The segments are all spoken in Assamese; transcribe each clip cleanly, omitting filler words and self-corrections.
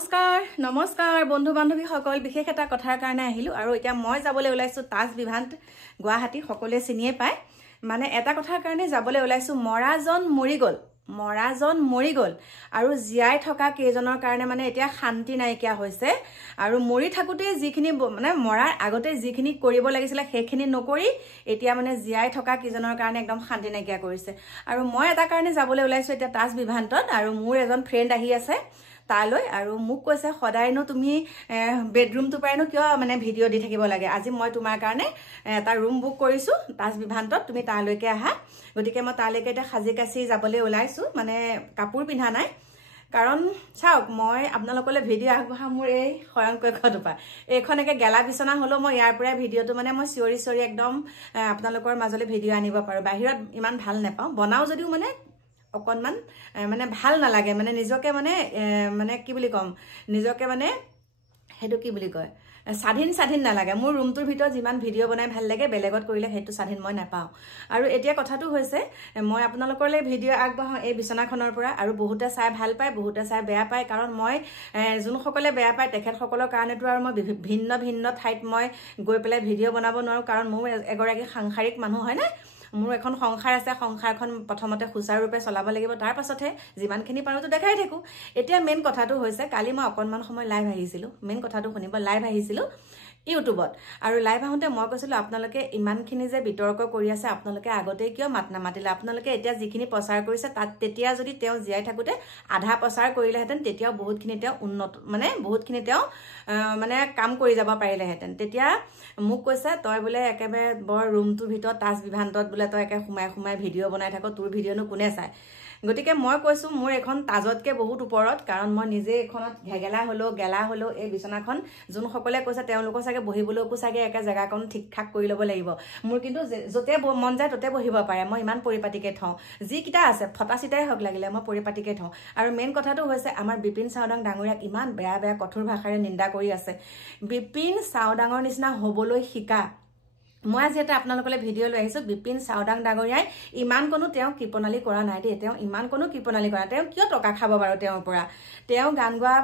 নমস্কাৰ বন্ধু বান্ধৱী সকল বিশেষ এটা কথাৰ কাৰণে আহিলো আৰু এতিয়া মই যাবলৈ ওলাইছো তাজ বিভান্ত গুৱাহাটী সকলোৱে চিনিয়ে পায় মানে এটা কথাৰ কাৰণে যাবলৈ ওলাইছো মৰাজন মৰি গল আৰু জিয়াই থকা কেজনৰ কাৰণে মানে এতিয়া শান্তি নাইকিয়া হৈছে আৰু মৰি থাকুতে যিখিনি মানে মৰাৰ আগতে যিখিনি কৰিব লাগিছিল সেইখিনি নকৰি এতিয়া মানে জিয়াই থকা কেজনৰ কাৰণে একদম শান্তি নাইকিয়া কৰিছে আৰু মই এটা কাৰণে যাবলৈ ওলাইছো এতিয়া তাজ বিভান্তত আৰু মোৰ এজন ফ্ৰেণ্ড আহি আছে তালৈ আৰু মোক কৈছে সদায়নো তুমি বেডৰুমটো পাইনো কিয় মানে ভিডিঅ' দি থাকিব লাগে আজি মই তোমাৰ কাৰণে এটা ৰুম বুক কৰিছো তাজ বিভান্তত তুমি তালৈকে আহা গতিকে মই তালৈকে এটা সাজি কাছি যাবলৈ ওলাইছো মানে কাপোৰ পিন্ধা নাই কাৰণ চাওক মই আপোনালোকলৈ ভিডিঅ' আগবঢ়া মোৰ এই শয়নকক্ষটোপা এইখনকে গেলা বিছনা হলো মই ইয়াৰ পৰা ভিডিঅ'টো মানে মই চিঞৰি একদম আপোনালোকৰ মাজলৈ ভিডিঅ' আনিব পাৰো বাহিৰত ইমান ভাল নাপাওঁ বনাও যদিও মানে অকনমান মানে ভাল নালাগে মানে নিজকে মানে কি বুলি কম নিজকে মানে হেতু কি বুলি কয় স্বাধীন নালাগে মোৰ ৰুমটোৰ ভিতৰত যিমান ভিডিঅ' বনাই ভাল লাগে বেলেগত কৰিলে হেতু স্বাধীন মই নাপাওঁ আৰু এতিয়া কথাটো হৈছে মই আপোনালোকলৈ ভিডিঅ' আগবঢ়াওঁ এই বিছনাখনৰ পৰা আৰু বহুতে চাই ভাল পায় বহুতে চাই বেয়া পায় কাৰণ মই যোনসকলে বেয়া পায় তেখেতসকলৰ কাৰণেতো আৰু মই ভিন্ন ঠাইত মই গৈ পেলাই ভিডিঅ' বনাব নোৱাৰো কাৰণ মোৰ এগৰাকী সাংসাৰিক মানুহ হয় না মোৰ এখন সংসাৰ আছে সংসাৰখন প্ৰথমতে সুচাৰুৰূপে চলাব লাগিব তাৰ পাছতহে যিমানখিনি পাৰোতো দেখাই থাকো এতিয়া মেইন কথাটো হৈছে কালি মই অকনমান সময় লাইভ আহিছিলো মেইন কথাটো শুনিব লাইভ আহিছিলো ইউটিউবত আৰু লাইভ আহোঁতে মই কৈছিলো আপোনালোকে ইমানখিনি যে বিতৰ্ক কৰি আছে আপোনালোকে আগতে কিয় মাত নামাতিলে আপোনালোকে এতিয়া যিখিনি প্ৰচাৰ কৰিছে তাত তেতিয়া যদি তেওঁ জীয়াই থাকোতে আধা প্ৰচাৰ কৰিলেহেঁতেন তেতিয়াও বহুতখিনি তেওঁ উন্নত মানে বহুতখিনি তেওঁ মানে কাম কৰি যাব পাৰিলেহেঁতেন তেতিয়া মোক কৈছে তই বোলে একেবাৰে বৰ ৰুমটোৰ ভিতৰত তাজ বিভান্তত বোলে তই একে সোমাই ভিডিঅ' বনাই থাক তোৰ ভিডিঅ'নো কোনে চায় গতিকে মই কৈছো মোৰ এখন তাজতকে বহুত ওপৰত কাৰণ মই নিজে এখনত গেলা হলো এই বিছনাখন যোনসকলে কৈছে তেওঁলোকৰ চাগে বহিবলৈকো চাগে একে জেগাকণ ঠিক ঠাক কৰি ল'ব লাগিব মোৰ কিন্তু যতে মন যায় ততে বহিব পাৰে মই ইমান পৰিপাটিকে থওঁ যিকিটা আছে ফটা চিটাই হওক লাগিলে মই পৰিপাটিকে থওঁ আৰু মেইন কথাটো হৈছে আমাৰ বিপিন চাওদাং ডাঙৰীয়াক ইমান বেয়া কঠোৰ ভাষাৰে নিন্দা কৰি আছে বিপিন চাওদাঙৰ নিচিনা হ'বলৈ শিকা মই আজি এটা আপোনালোকলৈ ভিডিঅ' লৈ আহিছো বিপিন চাওদাং ডাঙৰীয়াই ইমান কোনো তেওঁ কৃপনালী কৰা নাই দেই তেওঁ ইমান কোনো কৃপনালী কৰা তেওঁ কিয় টকা খাব বাৰু তেওঁৰ পৰা তেওঁ গান গোৱা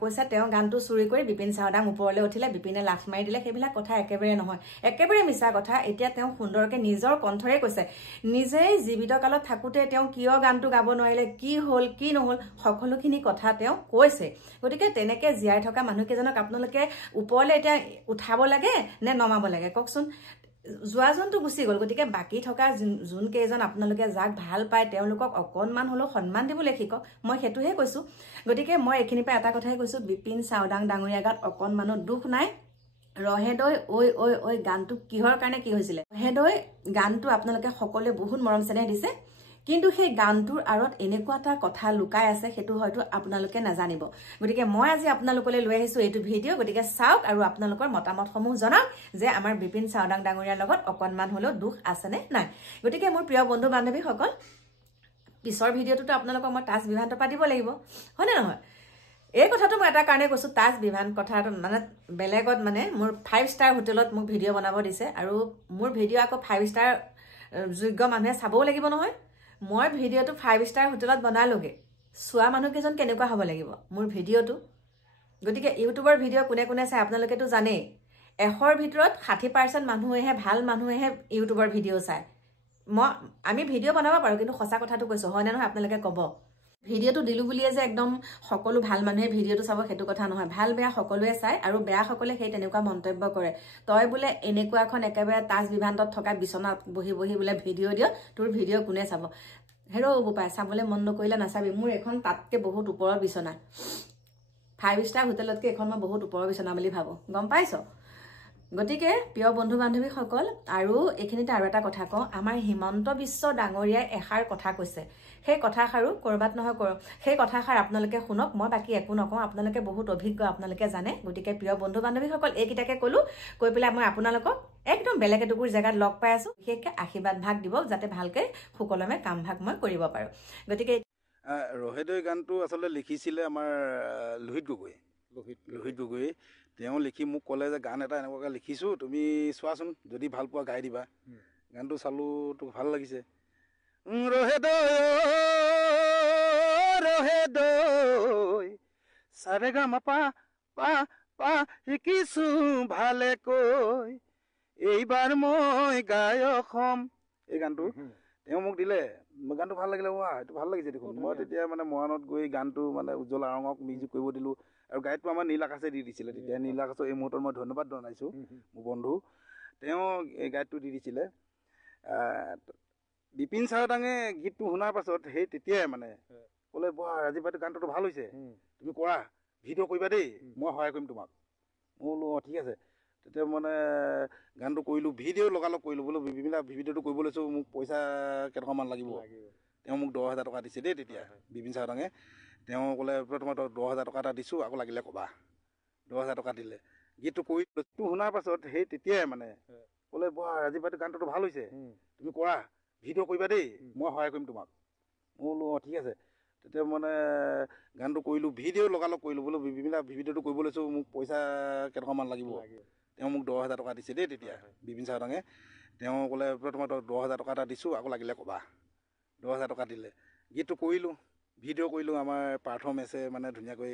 কৈছে তেওঁ গানটো চুৰি কৰি বিপিন চাওদাং ওপৰলৈ উঠিলে বিপিনে লাফ মাৰি দিলে সেইবিলাক কথা একেবাৰে নহয় একেবাৰে মিছা কথা এতিয়া তেওঁ সুন্দৰকে নিজৰ কণ্ঠৰে কৈছে নিজেই জীৱিত কালত থাকোতে তেওঁ কিয় গানটো গাব নোৱাৰিলে কি হ'ল কি নহ'ল সকলোখিনি কথা তেওঁ কৈছে গতিকে তেনেকে জীয়াই থকা মানুহকেইজনক আপোনালোকে ওপৰলৈ এতিয়া উঠাব লাগে নে নমাব লাগে কওকচোন যোৱাজনটো গুচি গ'ল গতিকে বাকি থকা যোন কেইজন আপোনালোকে যাক ভাল পায় তেওঁলোকক অকনমান হলেও সন্মান দিবলৈ শিকক মই হেতুহে কৈছো গতিকে মই এইখিনি পৰা এটা কথাই কৈছো বিপিন চাওদাং ডাঙৰীয়া গাত অকনমানো দুখ নাই ৰহেদৈ ঐ গানটো কিহৰ কাৰণে কি হৈছিলে ৰহেদৈ গানটো আপোনালোকে সকলোৱে বহুত মৰম চেনেহ দিছে কিন্তু সেই গানটোৰ আৰত এনেকুৱা এটা কথা লুকাই আছে সেইটো হয়তো আপোনালোকে নাজানিব গতিকে মই আজি আপোনালোকলৈ লৈ আহিছো এইটো ভিডিঅ' গতিকে চাওক আৰু আপোনালোকৰ মতামতসমূহ জনাওক যে আমাৰ বিপিন চাওদাং ডাঙৰীয়াৰ লগত অকনমান হলেও দুখ আছে নে নাই গতিকে মোৰ প্ৰিয় বন্ধু বান্ধৱীসকল পিছৰ ভিডিঅ'টোতো আপোনালোকক মই তাজ বিভান্ত পৰা দিব লাগিব হয় নে নহয় এই কথাটো মই এটা কাৰণে কৈছো তাজ বিভান্ত কথাটো মানে বেলেগত মানে মোৰ 5 ষ্টাৰ হোটেলত মোক ভিডিঅ' বনাব দিছে আৰু মোৰ ভিডিঅ' আকৌ 5 ষ্টাৰ যোগ্য মানুহে চাবও লাগিব নহয় মই ভিডিঅ'টো 5 ষ্টাৰ হোটেলত বনালোগে চোৱা মানুহকেইজন কেনেকুৱা হ'ব লাগিব মোৰ ভিডিঅ'টো গতিকে ইউটিউবৰ ভিডিঅ' কোনে চাই আপোনালোকেতো জানেই 100ৰ ভিতৰত 60% মানুহেহে ভাল মানুহেহে ইউটিউবৰ ভিডিঅ' চায় আমি ভিডিঅ' বনাব পাৰো কিন্তু সঁচা কথাটো কৈছো হয় নে নহয় আপোনালোকে ক'ব ভিডিঅ'টো দিলো বুলিয়ে যে একদম সকলো ভাল মানুহে ভিডিঅ'টো চাব সেইটো কথা নহয় ভাল বেয়া সকলোৱে চায় আৰু বেয়া সকলে সেই তেনেকুৱা মন্তব্য কৰে তই বোলে এনেকুৱা এখন একেবাৰে তাজ বিভান্তত থকা বিছনাত বহি বোলে ভিডিঅ' দিয় তোৰ ভিডিঅ' কোনে চাব হেৰ উপায় চাবলৈ মন নকৰিলে নাচাবি মোৰ এখন তাতকে বহুত ওপৰৰ বিছনা 5 ষ্টাৰ হোটেলতকে এখন মই বহুত ওপৰৰ বিছনা বুলি ভাবো গম পাইছ গতিকে প্ৰিয় বন্ধু বান্ধৱীসকল আৰু এইখিনিতে আৰু এটা কথা কওঁ আমাৰ হিমন্ত বিশ্ব ডাঙৰীয়াই এষাৰ কথা কৈছে সেই কথাষাৰো কৰবাত নহয় সেই কথাষাৰ আপোনালোকে শুনক মই বাকি একো নকওঁ আপোনালোকে বহুত অভিজ্ঞ আপোনালোকে জানে গতিকে প্ৰিয় বন্ধু বান্ধৱীসকল এইকেইটাকে ক'লো কৈ পেলাই মই আপোনালোকক একদম বেলেগ এটুকুৰ জেগাত লগ পাই আছো বিশেষকৈ আশীৰ্বাদ ভাগ দিব যাতে ভালকে সুকলমে কাম ভাগ মই কৰিব পাৰো গতিকে ৰহেদৈ গানটো আচলতে লিখিছিলে আমাৰ লোহিত গগৈ তেওঁ লিখি মোক ক'লে যে গান এটা এনেকুৱাকৈ লিখিছোঁ তুমি চোৱাচোন যদি ভাল পোৱা গাই দিবা গানটো চালোঁ তোক ভাল লাগিছে ৰহেদৈ সাৰেগামা পা পা পা শিকিছো ভালেকৈ, এইবাৰ মই গায়ক হ'ম। এই গানটো তেওঁ মোক দিলে, গানটো ভাল লাগিলে। এইটো ভাল লাগিছে দেখোন। মই তেতিয়া মানে মৰাণত গৈ গানটো মানে উজ্জ্বল আৰঙক মিউজিক কৰিব দিলোঁ, আৰু গায়কটো আমাৰ নীল আকাশে দি দিছিলে। তেতিয়া নীল আকাশক এই মুহূৰ্তত মই ধন্যবাদ জনাইছোঁ, মোৰ বন্ধু। তেওঁ এই গায়কটো দি দিছিলে। বিপিন চাওদাঙে গীতটো শুনাৰ পাছত সেই তেতিয়াই মানে ক'লে, ৰাজীৱ ভাইটো গানটোতো ভাল হৈছে, তুমি কৰা, ভিডিঅ' কৰিবা দেই, মই সহায় কৰিম তোমাক। মই বোলো ঠিক আছে। তেতিয়া মানে গানটো কৰিলোঁ, ভিডিঅ' লগালগ কৰিলোঁ। বোলো বিভিন্ন ভিডিঅ'টো কৰিব লৈছোঁ, মোক পইচা কেইটকামান লাগিব। তেওঁ মোক 10,000 টকা দিছে দেই তেতিয়া, বিপিন চাওদাঙে। তেওঁ ক'লে তোমাৰ 10,000 টকা এটা দিছোঁ, আকৌ লাগিলে ক'বা। 10,000 টকা দিলে। গীতটো কৰিলোঁ, শুনাৰ পাছত সেই তেতিয়াই মানে ক'লে, ৰাজীৱ ভাইটো গানটোতো ভাল হৈছে, তুমি কৰা, ভিডিঅ' কৰিবা দেই, মই সহায় কৰিম তোমাক। মই বোলো ঠিক আছে। তেতিয়া মানে গানটো কৰিলোঁ, ভিডিঅ' লগালগ কৰিলোঁ। বোলো বিভিন্ন ভিডিঅ'টো কৰিব লৈছোঁ, মোক পইচা কেইটকামান লাগিব। তেওঁ মোক 10,000 টকা দিছে দেই তেতিয়া, বিপিন চাওদাঙে। তেওঁ ক'লে তোমাৰ 10,000 টকা এটা দিছোঁ, আকৌ লাগিলে ক'বা। 10,000 টকা দিলে। গীতটো কৰিলোঁ, ভিডিঅ' কৰিলোঁ। আমাৰ পাৰ্থ মেছে মানে ধুনীয়াকৈ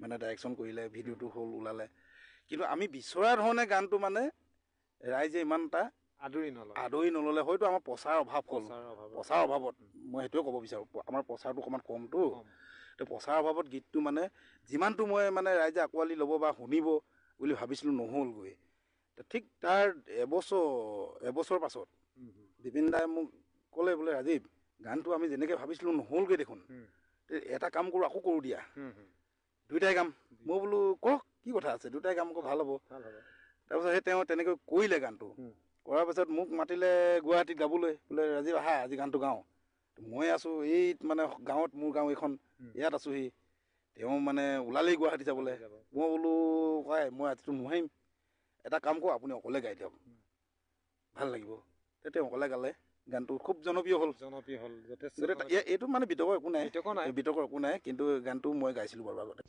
মানে ডাইৰেকশ্যন কৰিলে, ভিডিঅ'টো হ'ল, ওলালে। কিন্তু আমি বিচৰা ধৰণে গানটো মানে ৰাইজে ইমান এটা আদৰি নল'লে। হয়তো আমাৰ প্ৰচাৰ অভাৱ হ'ল। প্ৰচাৰ অভাৱত মই সেইটোৱে ক'ব বিচাৰোঁ, আমাৰ প্ৰচাৰটো অকণমান কমটো। তো প্ৰচাৰ অভাৱত গীতটো মানে যিমানটো মই মানে ৰাইজে আঁকোৱালি ল'ব বা শুনিব বুলি ভাবিছিলোঁ, নহ'লগৈ। ঠিক তাৰ এবছৰ পাছত বিপিন দাই মোক ক'লে, বোলে ৰাজীৱ, গানটো আমি যেনেকৈ ভাবিছিলোঁ নহ'লগৈ দেখোন, এটা কাম কৰোঁ, আকৌ কৰোঁ দিয়া, দুইটাই গাম। মই বোলো কওক, কি কথা আছে, দুইটাই গাম, আকৌ ভাল হ'ব। তাৰপিছত সেই তেওঁ তেনেকৈ কৰিলে গানটো। কৰাৰ পাছত মোক মাতিলে গুৱাহাটীত গাবলৈ, বোলে ৰাজীৱ আহা, আজি গানটো গাওঁ। মই আছোঁ এই মানে গাঁৱত, মোৰ গাঁও এইখন, ইয়াত আছোঁহি। তেওঁ মানে ওলালেই গুৱাহাটী যাবলৈ। মই বোলো মই আজিতো নোৱাৰিম, এটা কাম কৰোঁ, আপুনি অকলে গাই দিয়ক, ভাল লাগিব। তেওঁ অকলে গালে, গানটো খুব জনপ্ৰিয় হ'ল। এইটো মানে বিতৰ্কৰ একো নাই, কিন্তু গানটো মই গাইছিলোঁ বাৰু আগতে।